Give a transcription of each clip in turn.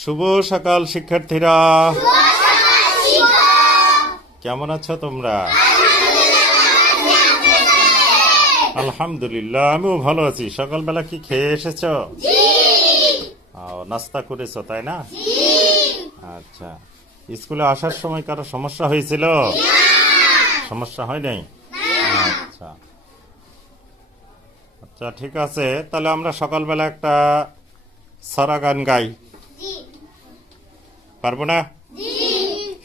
শুভ সকাল শিক্ষার্থীরা, কেমন আছো তোমরা? আলহামদুলিল্লাহ, আমিও ভালো আছি। সকালবেলা কি খেয়ে এসেছো? নাস্তা করেছো তাই না? আচ্ছা, স্কুলে আসার সময় কারো সমস্যা হয়েছিল? সমস্যা হয় নাই? আচ্ছা আচ্ছা, ঠিক আছে। তাহলে আমরা সকালবেলা একটা সারা গান গাই, পারবো না?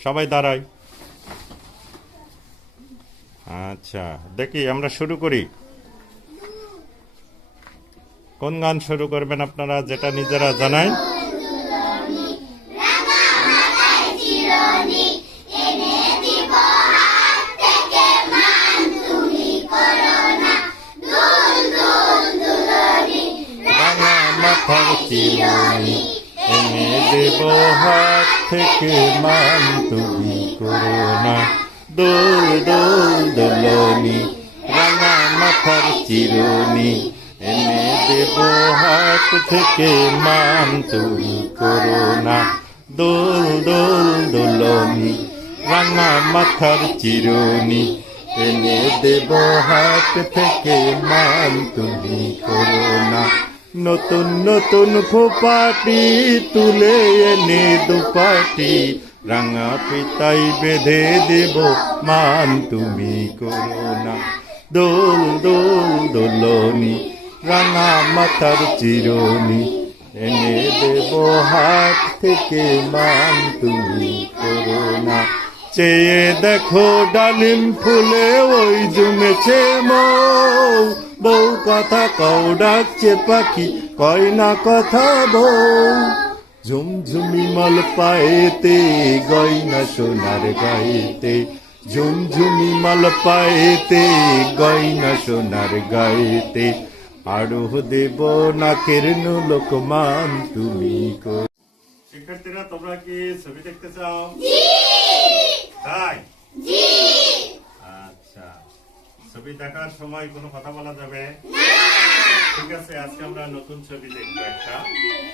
সবাই দাঁড়াই। আচ্ছা, দেখি আমরা শুরু করি। কোন গান শুরু করবেন আপনারা, যেটা নিজেরা জানাই? রাঙা মাথার চিরুনি এনে দেব হাত থেকে, মান তুমি করো না দোল দোল দোলনি। রাঙা মাথার চিরুনি এনে দেব হাত থেকে, মান তুমি করো না দোল দোল দোলনি। রাঙা মাথার চিরুনি এনে দেব হাত থেকে, মান তুমি করো না। নতুন নতুন খোপাটি তুলে এনে দুপাটি, রাঙা পিতাই বেঁধে দেব, মান তুমি করো না দোল দোল দোলনি। রাঙা মাথার চিরুনি এনে দেব হাত থেকে, মান তুমি করো না। চেয়ে দেখো ডালিম ফুলে ওই জমেছে মৌ, বউ কথা কও ডাকছে পাখি, কয় না কথা বউ। ঝুমঝুমি মাল পায়েতে, গয়না সোনার গায়েতে। ঝুমঝুমি মাল পায়েতে, গয়না সোনার গায়েতে। আরো দেব নাকের নোলক, মান তুমি কর। শিক্ষার্থীরা, তোমরা কি ছবি দেখতে চাও? তাই? আচ্ছা, ছবি দেখার সময় কোনো কথা বলা যাবে না? ঠিক আছে, আজকে আমরা নতুন ছবি দেখবো একটা।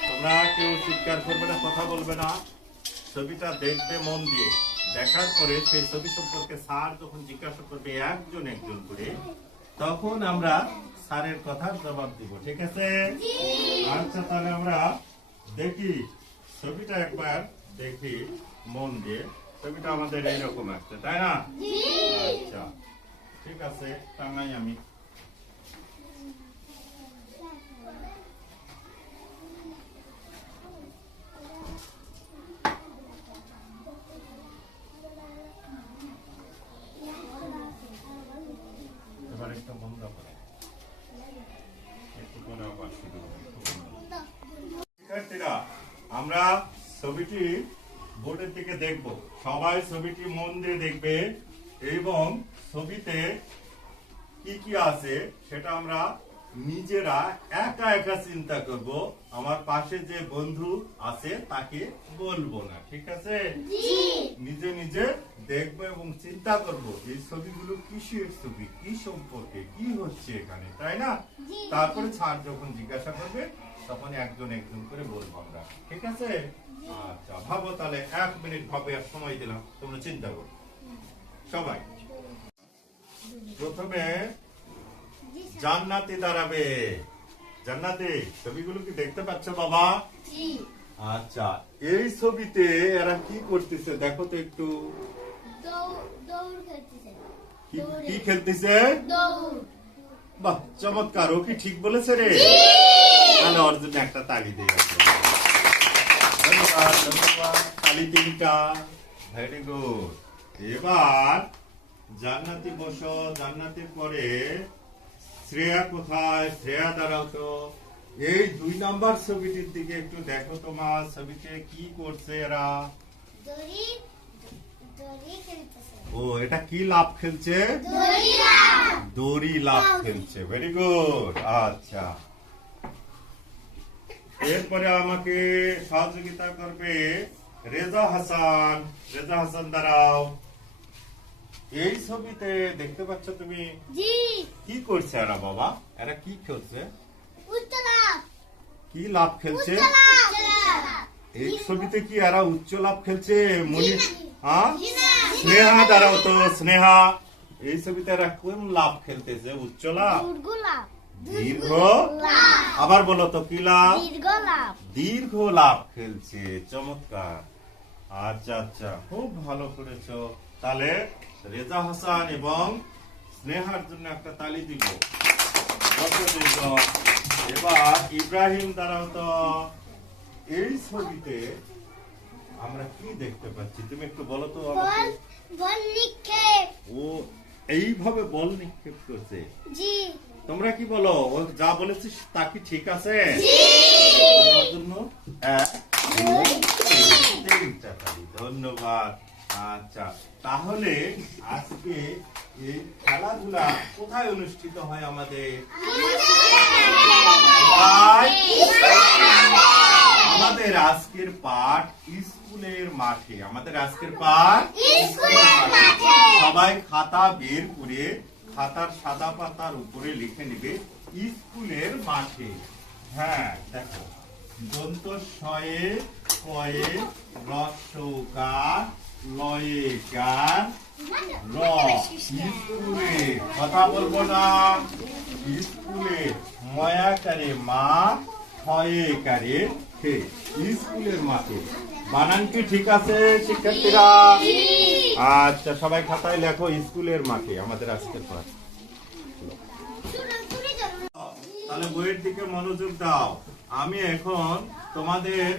তোমরা কেউ চিৎকার করবে না, কথা বলবে না। ছবিটা দেখবে মন দিয়ে। দেখার পরে সেই ছবি সম্পর্কে স্যার যখন জিজ্ঞাসা করবে একজন একজন করে, তখন আমরা স্যারের কথার জবাব দিব। ঠিক আছে? আচ্ছা, তাহলে আমরা দেখি ছবিটা একবার দেখি মন দিয়ে। ছবিটা আমাদের এইরকম আসছে, তাই না? আচ্ছা, ঠিক আছে, টাঙাই আমি। এবার একটু বন্ধ করে, একটু পরে আবার শুরু হবে। শিক্ষার্থীরা, আমরা ছবিটি বোর্ডের দিকে দেখব। সবাই ছবিটি মন দিয়ে দেখবে এবং ছবিতে কি কি আছে সেটা আমরা নিজেরা একা একা চিন্তা করব। আমার পাশে যে বন্ধু আছে তাকে বলবো না। ঠিক আছে? নিজে নিজে দেখবো এবং চিন্তা করব এই ছবিগুলো কিসের ছবি, কি সম্পর্কে, কি হচ্ছে এখানে, তাই না? তারপরে স্যার যখন জিজ্ঞাসা করবে তখন একজন একজন করে বলবো আমরা। ঠিক আছে? আচ্ছা, ভাবো তাহলে। 1 মিনিট ভাবে সময় দিলাম, তোমরা চিন্তা করো সবাই। প্রথমে জান্নাতি দাঁড়াবে। জান্নাতি, ছবিগুলো কি দেখতে পাচ্ছ বাবা? আচ্ছা, এই ছবিতে এরা কি করতেছে দেখো তো একটু। কি খেলতেছে? বাহ, চমৎকার। ও কি ঠিক বলেছে রে? তাহলে ওর জন্য একটা তালি দিয়ে রাখবো। ধন্যবাদ ধন্যবাদ, তালি 3টা। Very good. এবার জান্নাতি বসো। জান্নাতির পরে শ্রেয়া কোথায়? শ্রেয়া দাঁড়াও তো। এই 2 নাম্বার ছবিটির দিকে একটু দেখো। তোমার ছবিতে কি করছে এরা? ও, এটা কি লাভ খেলছে? দড়ি লাভ খেলছে। Very good. আচ্ছা, এরপরে আমাকে সহযোগিতা করবে রেজা হাসান। রেজা হাসান দাঁড়াও। এই ছবিতে দেখতে পাচ্ছ তুমি কি করছে এরা বাবা? এরা কি খেলছে? কি লাভ খেলছে? এই ছবিতে কি এরা উচ্চ লাভ খেলছে মনি? হ্যাঁ, স্নেহা দাঁড়াও তো, স্নেহা এই ছবিতে এরা কোন লাভ খেলতেছে? উচ্চ লাভ, দীর্ঘ, আবার বলো তো কি লাভ? দীর্ঘ লাভ খেলছে। চমৎকার। আচ্ছা আচ্ছা, খুব ভালো করেছো। তাহলে রেজা হাসান এবং স্নেহার জন্য একটা তালি দিব। এবার ইব্রাহিম দাঁড়াও তো, এই ছবিতে আমরা কি দেখতে পাচ্ছি তুমি একটু বলো তো আমাকে। বল নিক্ষেপ। ও এইভাবে বল নিক্ষেপ করছে। জি। তোমরা কি বলো? ও যা বলেছিস তা কি ঠিক আছে? জি। তোমার জন্য তিনটা তালি। ধন্যবাদ। আচ্ছা, তাহলে আজকে এই খেলাধুলা কোথায় অনুষ্ঠিত হয় আমাদের? আমাদের আজকের পাঠ স্কুলের মাঠে। আমাদের আজকের পাঠ স্কুলের মাঠে। সবাই খাতা বের করে খাতার সাদা পাতার উপরে লিখে নেবে স্কুলের মাঠে। হ্যাঁ, দেখো দন্ত শয়ে কয়ে রসৌকার লয়ে গান র। স্কুলে কথা বলবো না। স্কুলে ময়াকারে মা, হয়ে কারে হে। স্কুলের মাঠে। বানান কি ঠিক আছে শিক্ষার্থীরা? আচ্ছা, সবাই খাতায় লেখো স্কুলের মাঠে আমাদের আজকের পাঠ। তাহলে বইয়ের দিকে মনোযোগ দাও। আমি এখন তোমাদের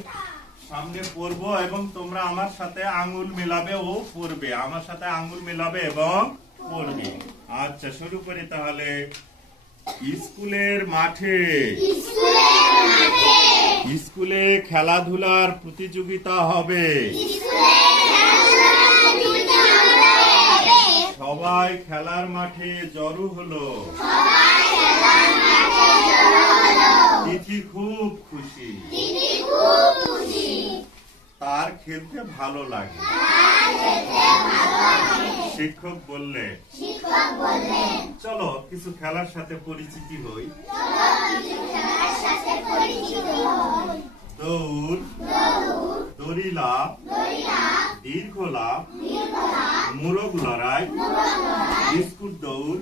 সামনে পড়বো এবং তোমরা আমার সাথে আঙ্গুল মেলাবে ও পড়বে। আমার সাথে আঙ্গুল মেলাবে এবং পড়বে। আচ্ছা, শুরু করি তাহলে। স্কুলের মাঠে। স্কুলে খেলাধুলার প্রতিযোগিতা হবে। সবাই খেলার মাঠে জড়ো হলো। তিথি খুব খুশি। তার খেলতে ভালো লাগে। শিক্ষক বললেন চলো কিছু খেলার সাথে পরিচিতি হই। দৌড়, দড়ি লাফ, দীর্ঘ লাফ, মোরগ লড়াই, বিস্কুট দৌড়,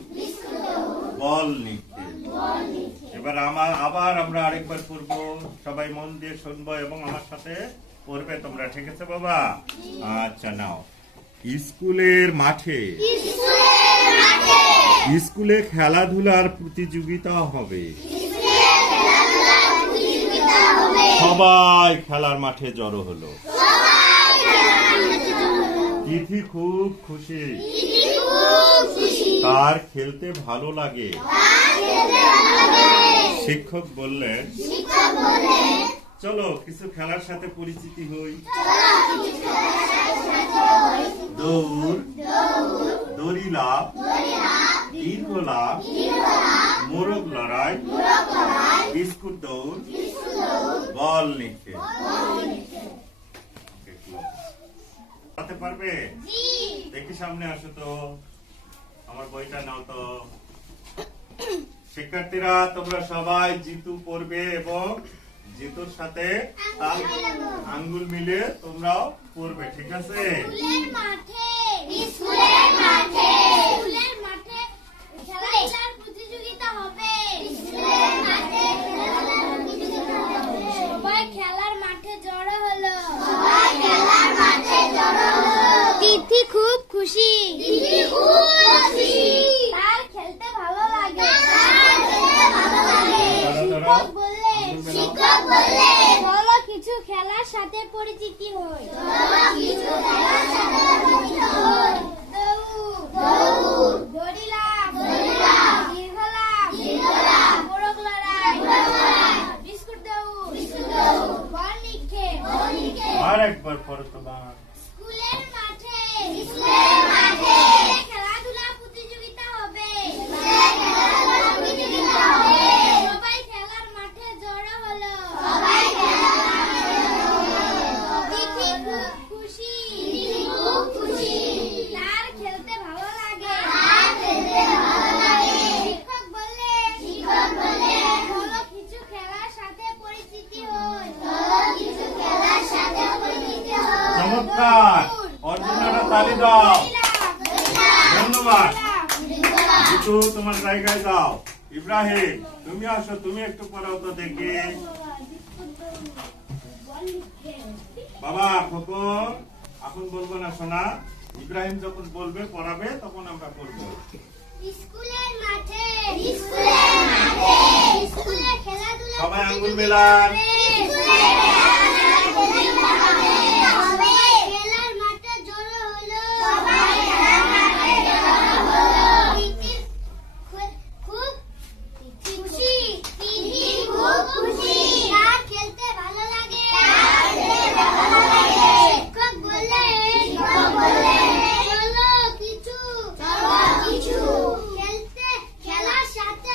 বল নিক্ষেপ। এবার আবার আমরা আরেকবার পড়বো। সবাই মন দিয়ে শুনবো এবং আমার সাথে পড়বে তোমরা। ঠিক আছে বাবা? আচ্ছা, নাও। স্কুলের মাঠে। স্কুলে খেলাধুলার প্রতিযোগিতা হবে। সবাই খেলার মাঠে জড়ো হলো। তিথি খুব খুশি। তার খেলতে ভালো লাগে। শিক্ষক বললেন চলো কিছু খেলার সাথে পরিচিতি হই। দৌড়, দড়ি লাফ, দীর্ঘ লাফ, মোরগ লড়াই, বিস্কুট দৌড়, বল নিক্ষেপ। পারবে? দেখি সামনে আসো তো, আমার বইটা নাও তো। শিক্ষার্থীরা তোমরা সবাই জিতু পড়বে এবং জিতুর সাথে তাল আঙ্গুল মিলে তোমরাও পড়বে। ঠিক আছে? খেলার প্রতিযোগিতা হবে। সবাই খেলার মাঠে জড়ো হলো। তিথি খুব খুশি। তার খেলতে ভালো লাগে। শিক্ষক বললেন চলো কিছু খেলার সাথে পরিচিতি হই। দৌড়, দড়ি লাফ, দীর্ঘ লাফ, মোরগ লড়াই, বিস্কুট দৌড়, বল নিক্ষেপ। আরেকবার পড়ো তো মা। স্কুলের মাঠে খেলাধুলা প্রতিযোগিতা হবে। সবাই খেলার মাঠে জড়ো হলো। তিথি খুব খুশি। তার খেলতে ভালো লাগে। শিক্ষক বললেন চলো কিছু খেলার সাথে পরিচিতি হই। চমৎকার, অর্জুনরা তালি দাও। ধন্যবাদ। জিতু তোমার জায়গায় যাও। ইব্রাহিম তুমি আসো, তুমি একটু পড়াও তো দেখি। বাবা খোকন এখন বলবো না শোনা, ইব্রাহিম যখন বলবে পড়াবে তখন আমরা পড়বো। স্কুলের মাঠে স্কুলে খেলাধুলা সবাই আঙ্গুল মেলান। খেলার মাঠে জড়ো হলো খুব খুশি তার খেলতে ভালো লাগে শিক্ষক বললেন চলো কিছু খেলতে খেলার সাথে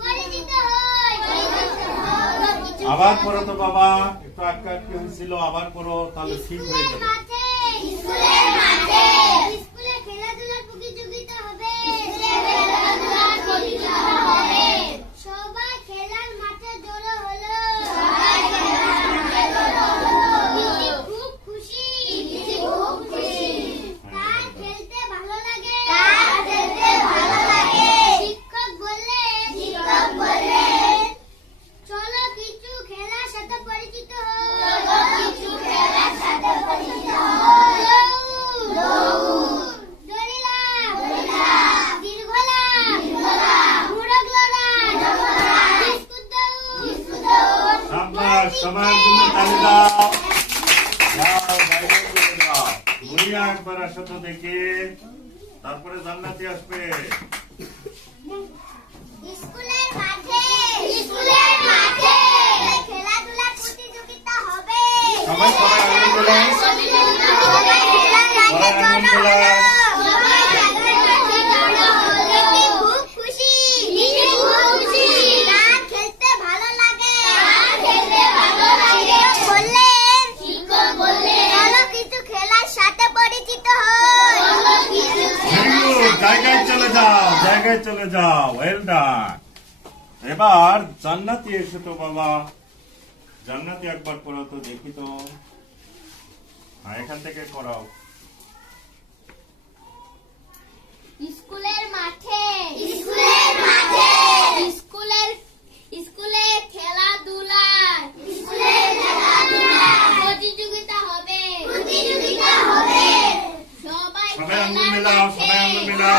পরিচিত হই আবার পড়ো তো বাবা, একটু আটকা আটকে হয়েছিল, আবার পড়ো তাহলে ঠিক হয়ে যাবে। স্কুলে খেলাধুলার প্রতিযোগিতা হবে সবাই খেলার মাঠে জড়ো হলো খুব খুশি তার খেলতে ভালো লাগে শিক্ষক বললেন চলো কিছু খেলার সাথে পরিচিত সবার জন্য তালি দাও। যাও, জায়গায় চলে যাও। মুড়িয়া একবার আসো তো দেখি, তারপরে জান্নাতি আসবে। স্কুলের মাঠে খেলাধুলার প্রতিযোগিতা হবে সবাই আঙ্গুল মেলান। খুব খুশি তার খেলতে ভালো লাগে বললেন চলো কিছু খেলার সাথে পরিচিত হই Very good, জায়গায় চলে যাও, জায়গায় চলে যাও। Well done. এবার জান্নাতি এসে তো বাবা, জান্নাতি একবার পড়ো তো দেখি তো। হ্যাঁ, এখান থেকে করাও। স্কুলের মাঠে স্কুলে খেলাধুলার প্রতিযোগিতা হবে সবাই সবাই আঙ্গুল খেলার মেলাও, সবাই আঙ্গুল মেলাও।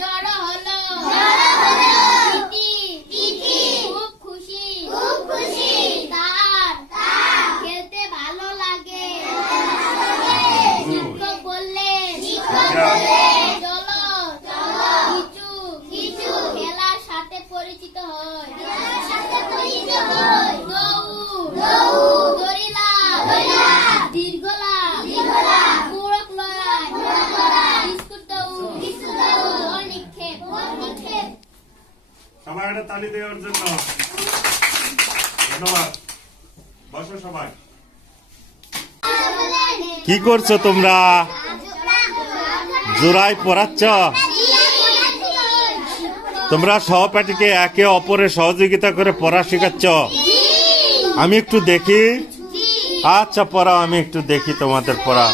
জড়ো হলো তিথি খুব খুশি তার খেলতে ভালো লাগে শিক্ষক বললেন চলো কিছু খেলার সাথে পরিচিত হই দৌড় দড়িলা দীর্ঘলা মোড়ক লড়াই বিস্কুট দৌড় নিক্ষেপ সবাই একটা তালি দেওয়ার জন্য ধন্যবাদ। বসো সবাই। কি করছো তোমরা? জোড়ায় পড়াচ্ছ? তোমরা সহপাঠীকে একে অপরের সহযোগিতা করে পড়া শেখাচ্ছ? আমি একটু দেখি। আচ্ছা পড়াও, আমি একটু দেখি তোমাদের পড়া।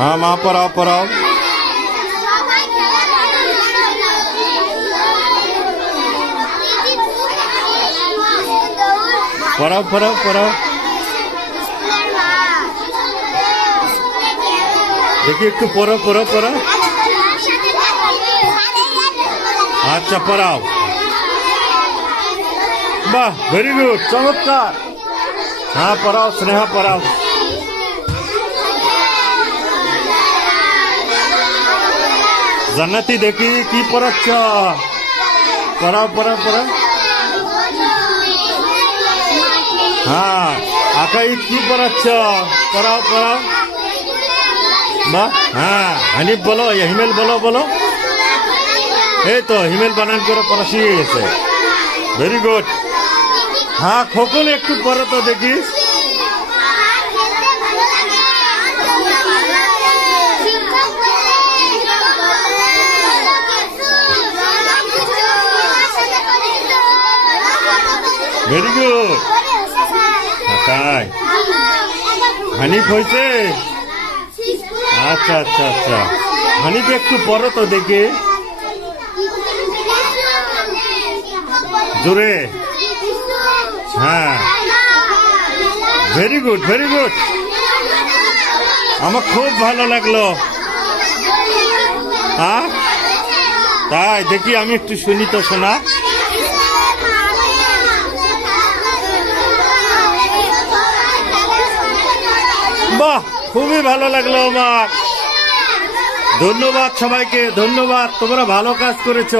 হ্যাঁ মা, পড়াও। পড়াও। দেখি একটু পড়ো। আচ্ছা পড়াও। বাহ, ভেরি গুড, চমৎকার। হ্যাঁ পড়াও, স্নেহা পড়াও। জান্নাতি দেখি কি পড়াচ্ছ? পড়াও। হ্যাঁ আকাই কি পড়াচ্ছ? পড়াও। বাহ, হ্যাঁ হানিফ বলো, হিমেল বলো। এই তো হিমেল বানান করে পড়া শিখে গেছে। Very good. হ্যাঁ খোকন একটু পড়ো তো দেখি। Very good. তাই হানিফ হয়েছে? আচ্ছা আচ্ছা আচ্ছা, হানিফ একটু পড়ো তো দেখি জোরে। হ্যাঁ, ভেরি গুড ভেরি গুড, আমার খুব ভালো লাগলো। হ্যাঁ তাই, দেখি আমি একটু শুনি তো শোনা। বাহ, খুবই ভালো লাগলো আমার। ধন্যবাদ সবাইকে, ধন্যবাদ, তোমরা ভালো কাজ করেছো।